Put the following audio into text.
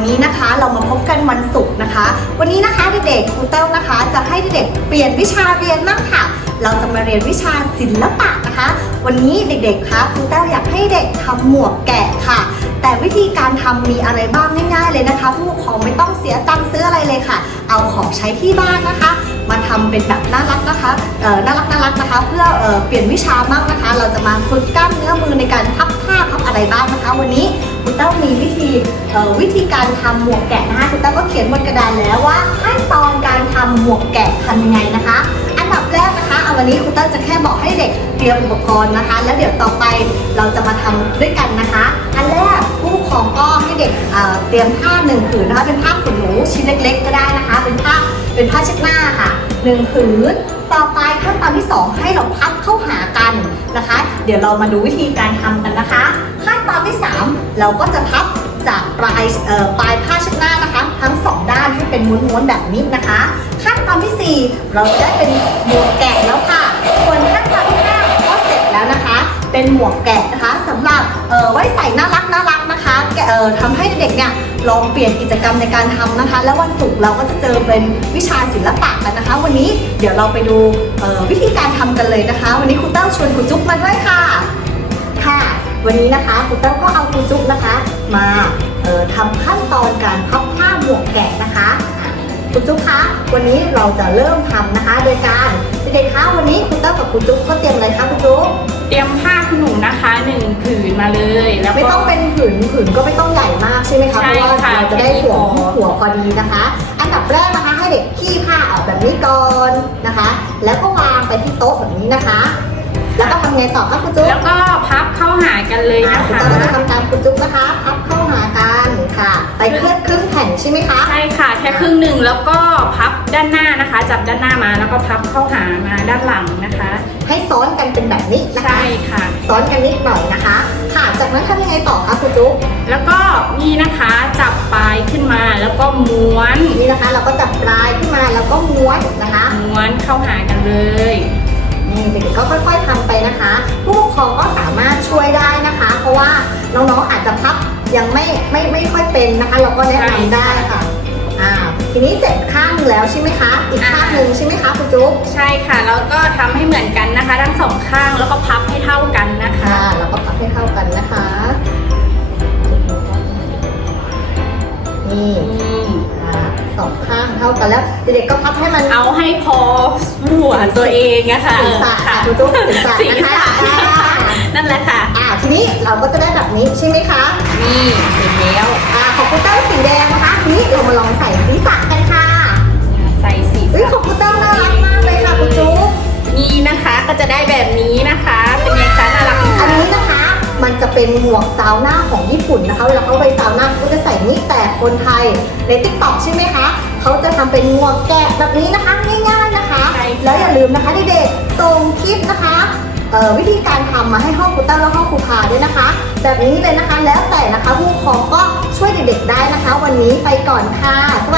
วันนี้นะคะ เรามาพบกันวันศุกร์นะคะ วันนี้นะคะเด็กๆครูเต้านะคะ จะให้เด็กๆเปลี่ยนวิชาเรียนบ้างค่ะ เราจะมาเรียนวิชาศิลปะนะคะ วันนี้เด็กๆคะครูเต้าอยากให้เด็กทำหมวกแกะค่ะ แต่วิธีการทำมีอะไรบ้างง่ายๆเลยนะคะ ผู้ปกครองไม่ต้องเสียตังค์ซื้ออะไรเลยค่ะ เอาของใช้ที่บ้านนะคะ มาทำเป็นแบบน่ารักนะคะเออน่ารักน่ารักนะคะ เพื่อเออเปลี่ยนวิชามากนะคะ เราจะมาฝึกกล้ามเนื้อมือในการพับผ้าพับอะไรบ้างนะคะ วันนี้คุณเต้ามีวิธีเออวิธีการทำหมวกแกะนะคะคุณเต้าก็เขียนบนกระดานแล้วว่าขั้นตอนการทำหมวกแกะทำยังไงนะคะ อันดับแรกนะคะเอาวันนี้คุณเต้าจะแค่บอกให้เด็กเตรียมอุปกรณ์นะคะ แล้วเดี๋ยวต่อไปเราจะมาทำด้วยกันนะคะ อันแรก ผู้ปกครองก็ให้เด็กเเตรียมผ้าหนึ่งผืนนะคะเป็นผ้าขนหนูชิ้นเล็ก ๆ ก็ได้นะคะ เป็นผ้าเป็นผ้าเช็ดหน้าค่ะหนึ่งผืนต่อไปขั้นตอนที่สองให้เราพับเข้าหากันนะคะ เดี๋ยวเรามาดูวิธีการทำกันนะคะ ขั้นตอนที่สามเราก็จะพับจากปลายเอ่อปลายผ้าเช็ดหน้านะคะ ทั้งสองด้านให้เป็นม้วนๆแบบนี้นะคะ ขั้นตอนที่สี่เราได้เป็นหมวกแกะแล้วค่ะส่วนขั้นตอนที่ห้าก็เสร็จแล้วนะคะ เป็นหมวกแกะนะคะสำหรับเอ่อไว้ใส่น่ารักน่ารักนะคะ เอ่อทำให้เด็กเนี่ยลองเปลี่ยนกิจกรรมในการทำนะคะ แล้ววันศุกร์เราก็จะเจอเป็นวิชาศิลปะกันนะคะ วันนี้เดี๋ยวเราไปดูออวิธีการทำกันเลยนะคะ วันนี้ครูเต้าชวนครูจุ๊บมาด้วยค่ะค่ะ วันนี้นะคะครูเต้าก็เอาครูจุ๊บนะคะ มาออทำขั้นตอนการพับผ้าหมวกแกะนะคะ ครูจุ๊บคะ วันนี้เราจะเริ่มทำนะคะ โดยการเด็กๆคะวันนี้ครูเต้ากับครูจุ๊บก็เตรียมอะไรคะครูจุ๊บเตรียมผ้าขนหนูนะคะหนึ่งผืนมาเลย แล้วไม่ก็ต้องเป็นผืนผืนก็ไม่ต้องใหญ่มากใช่ไหมคะใช่เพราะว่าค่ะเราจะได้แค่นี้หัวพอหัวพอดีนะคะ อันดับแรกนะคะให้เด็กขี้ผ้าออกแบบนี้ก่อนนะคะ แล้วก็วางไปที่โต๊ะแบบนี้นะคะ แล้วก็ทำไงต่อคะครูจุ๊บแล้วก็พับเข้าหากันเลยอ่านะคุณคะเต้าก็จะทำตามคุณจุ๊บนะคะพับเข้าหากัน ค่ะ ไปเคลื่อนครึ่งแผ่นใช่ไหมคะ ใช่ค่ะ แค่ครึ่งหนึ่งแล้วก็พับด้านหน้านะคะ จับด้านหน้ามาแล้วก็พับเข้าหามาด้านหลังนะคะ ให้ซ้อนกันเป็นแบบนี้นะคะ ใช่ค่ะ ซ้อนกันนิดหน่อยนะคะ ค่ะ จากนั้นทำยังไงต่อคะคุณจุ๊บแล้วก็นี่นะคะจับปลายขึ้นมาแล้วก็ม้วน นี่นะคะ เราก็จับปลายขึ้นมาแล้วก็ม้วนนะคะ ม้วนเข้าหากันเลยนี่เด็กๆก็ค่อย ๆทำไปนะคะ ผู้ปกครองก็สามารถช่วยได้นะคะ เพราะว่าน้องๆอาจจะพับ ยังไม่ไม่ไม่ค่อยเป็นนะคะ เราก็แนะนำได้ค่ะอ่าทีนี้เสร็จข้างหนึ่งแล้วใช่ไหมคะอีกข้างหนึ่งใช่ไหมคะคุณจุ๊บใช่ค่ะ แล้วก็ทำให้เหมือนกันนะคะ ทั้งสองข้างแล้วก็พับให้เท่ากันนะคะ ค่ะเราก็พับให้เข้ากันนะคะ นี่อืมอ่าสองข้างเท่ากันแล้วเด็กๆก็พับให้มัน เอาให้พอหัวตัวเองอะค่ะศีรษะค่ะคุณจุ๊บศีรษะศีรนะคะษะอ่านั่นแหละค่ะ อ่าทีนี้เราก็จะได้แบบนี้ใช่ไหมคะ นี่เสร็จแล้วอ่าของคุณเต้าสีแดงนะคะทีนี้เรามาลองใส่ศีรษะกันค่ะใส่สีเฮ้ยของคุณเต้าน่ารักมากเลยค่ะคุณจุ๊บนี่นะคะก็จะได้แบบนี้นะคะ เป็นไงคะน่ารักไหมอัคะนนี้นะคะ มันจะเป็นหมวกซาวน่าของญี่ปุ่นนะคะเวลาเขาไปซาวน่าเขาก็จะใส่นี่แต่คนไทยในติ๊กต็อกใช่ไหมคะเขาจะทำเป็นหมวกแกะแบบนี้นะคะง่ายๆนะคะ แล้วอย่าลืมนะคะเด็กๆส่งคลิปนะคะเอ่อวิธีการทำมาให้ห้องครูเต้าและห้องครูพาด้วยนะคะ แบบนี้เลยนะคะแล้วแต่นะคะ ผู้ปกครองก็ช่วยเด็กๆได้นะคะ วันนี้ไปก่อนค่ะสวัสดี